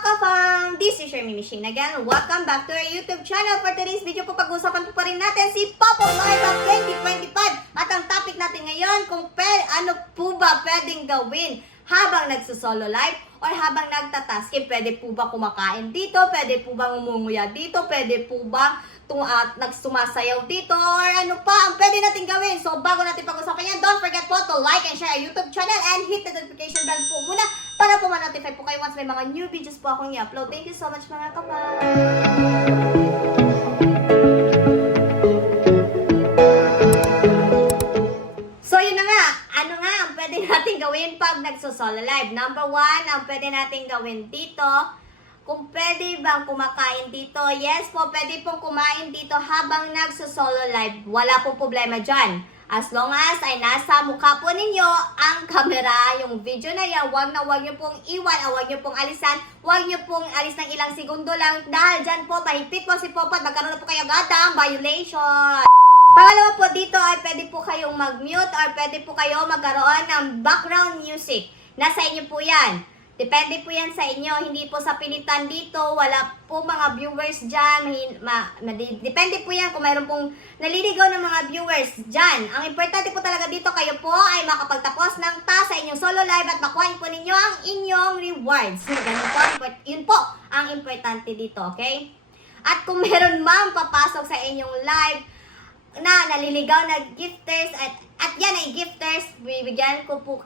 ka-fam! This is your Mimi Shane again. Welcome back to our YouTube channel. For today's video po, pag-uusapan po pa rin natin si Popo Live of 2025. At ang topic natin ngayon, kung ano po ba pwedeng gawin habang nagsusolo live or habang nagtataskip. Pwede po ba kumakain dito? Pwede po ba umunguya dito? Pwede po ba nagsumasayaw dito? Or ano pa ang pwede natin gawin? So bago natin pag-usapan yan, don't forget po to like and share our YouTube channel and hit the notification bell po muna para po ma-notify po kayo once may mga new videos po akong i-upload. Thank you so much mga kapal! So yun na nga, ano nga ang pwede natin gawin pag nagsusolo live? Number one, ang pwede natin gawin dito, kung pwede bang kumakain dito, yes po, pwede pong kumain dito habang nagsusolo live. Wala pong problema dyan. As long as ay nasa mukha po ninyo ang camera, yung video na yan, wag nyo pong iwan, wag nyo pong alisan, wag nyo pong alis ng ilang segundo lang, dahil dyan po, mahigpit po si Popo at magkaroon na po kayo agad violation. Pangalawa po dito ay pwede po kayong mag-mute or pwede po kayo magkaroon ng background music. Nasa inyo po yan. Depende po yan sa inyo. Hindi po sa pilitan dito. Wala po mga viewers dyan. Depende po yan kung mayroon pong naliligaw ng mga viewers dyan. Ang importante po talaga dito, kayo po ay makapagtapos ng task sa inyong solo live at makuha po ninyo ang inyong rewards. Ganun po. Yun po ang importante dito, okay? At kung meron ma'am papasok sa inyong live na naliligaw na gifters at yan ay gifters, bibigyan ko po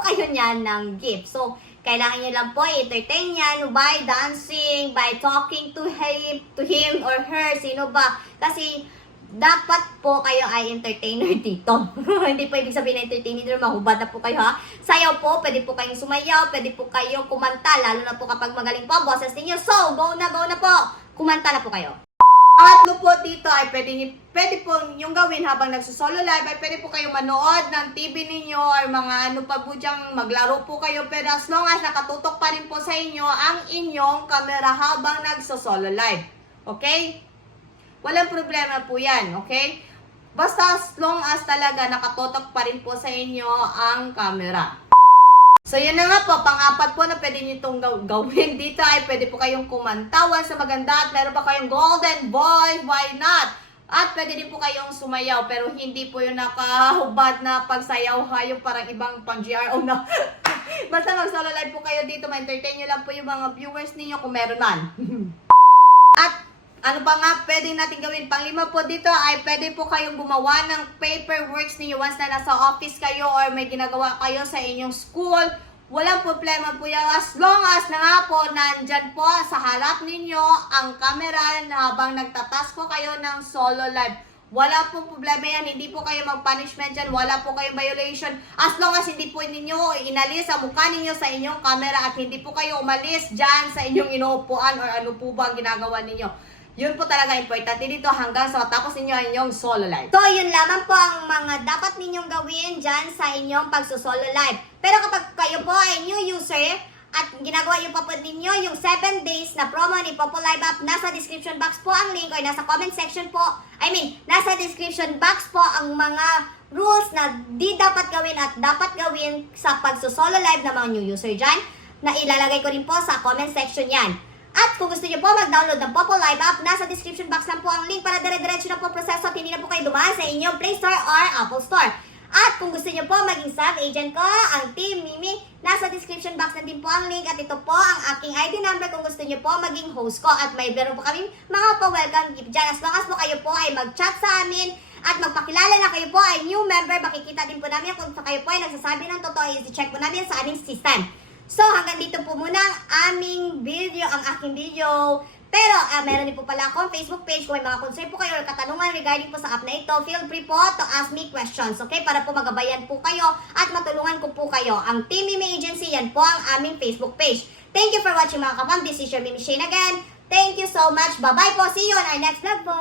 kayo niyan ng gift. So, kailangan nyo lang po i-entertain yan by dancing, by talking to him or her, sino ba. Kasi, dapat po kayo ay entertainer dito. Hindi po ibig sabihin na entertainer, mahubad na po kayo ha. Sayaw po, pwede po kayong sumayaw, pwede po kayong kumanta, lalo na po kapag magaling po ang boses ninyo. So, go na po. Kumanta na po kayo. Pangatlo po dito ay pwede po yung gawin habang nagsusolo live ay pwede po kayong manood ng TV ninyo or mga ano pa po diyang maglaro po kayo, pero as long as nakatutok pa rin po sa inyo ang inyong camera habang nagsusolo live. Okay? Walang problema po yan, okay? Basta as long as talaga nakatutok pa rin po sa inyo ang camera. So, yun na nga po, pang-apat po na pwede nyo itong gawin dito ay pwede po kayong kumantawan sa maganda at meron pa kayong golden voice, why not? At pwede din po kayong sumayaw, pero hindi po yung nakahubad na pagsayaw ha, yung parang ibang pang-GRO na. Basta mag-solo live po kayo dito, ma-entertain nyo lang po yung mga viewers ninyo kung meron man. At ano pa nga pwede natin gawin? Panglima po dito ay pwede po kayong gumawa ng paperworks ninyo once na nasa office kayo or may ginagawa kayo sa inyong school. Walang problema po yan. As long as na nga po nandyan po sa harap ninyo ang camera na habang nagtatask po kayo ng solo live. Wala pong problema yan. Hindi po kayo mag-punishment dyan. Wala po kayong violation. As long as hindi po ninyo inalis ang mukha ninyo sa inyong camera at hindi po kayo umalis dyan sa inyong inuupuan or ano po ba ang ginagawa ninyo. Yun po talaga importante dito hanggang sa matapos ninyo ang inyong solo live. So, yun lamang po ang mga dapat ninyong gawin dyan sa inyong pagsusolo live. Pero kapag kayo po ay new user at ginagawa yung po ninyo yung 7 days na promo ni Popo Live App, nasa description box po ang link or nasa comment section po, nasa description box po ang mga rules na di dapat gawin at dapat gawin sa pagsusolo live ng mga new user dyan, na ilalagay ko rin po sa comment section yan. At kung gusto niyo po mag-download ng Popo Live App, nasa description box lang po ang link para dire-diretso na po proseso at hindi na po kayo dumaan sa inyong Play Store or Apple Store. At kung gusto niyo po maging sub-agent ko, ang Team Mimi, nasa description box na din po ang link at ito po ang aking ID number kung gusto niyo po maging host ko at may meron po kaming mga pa-welcome gift dyan. As long as po kayo po ay mag-chat sa amin at magpakilala na kayo po ay new member, makikita din po namin kung kayo po ay nagsasabi ng totoo, i-check po namin sa aming system. So, hanggang dito po muna ang aming video, ang aking video. Pero, meron din po pala akong Facebook page. Kung may mga concern po kayo or katanungan regarding po sa app na ito, feel free po to ask me questions, okay? Para po magabayan po kayo at matulungan ko po kayo. Ang Team Mimi Agency, yan po ang aming Facebook page. Thank you for watching mga kapam. This is your Mimi Shane again. Thank you so much. Bye-bye po. See you on our next vlog po.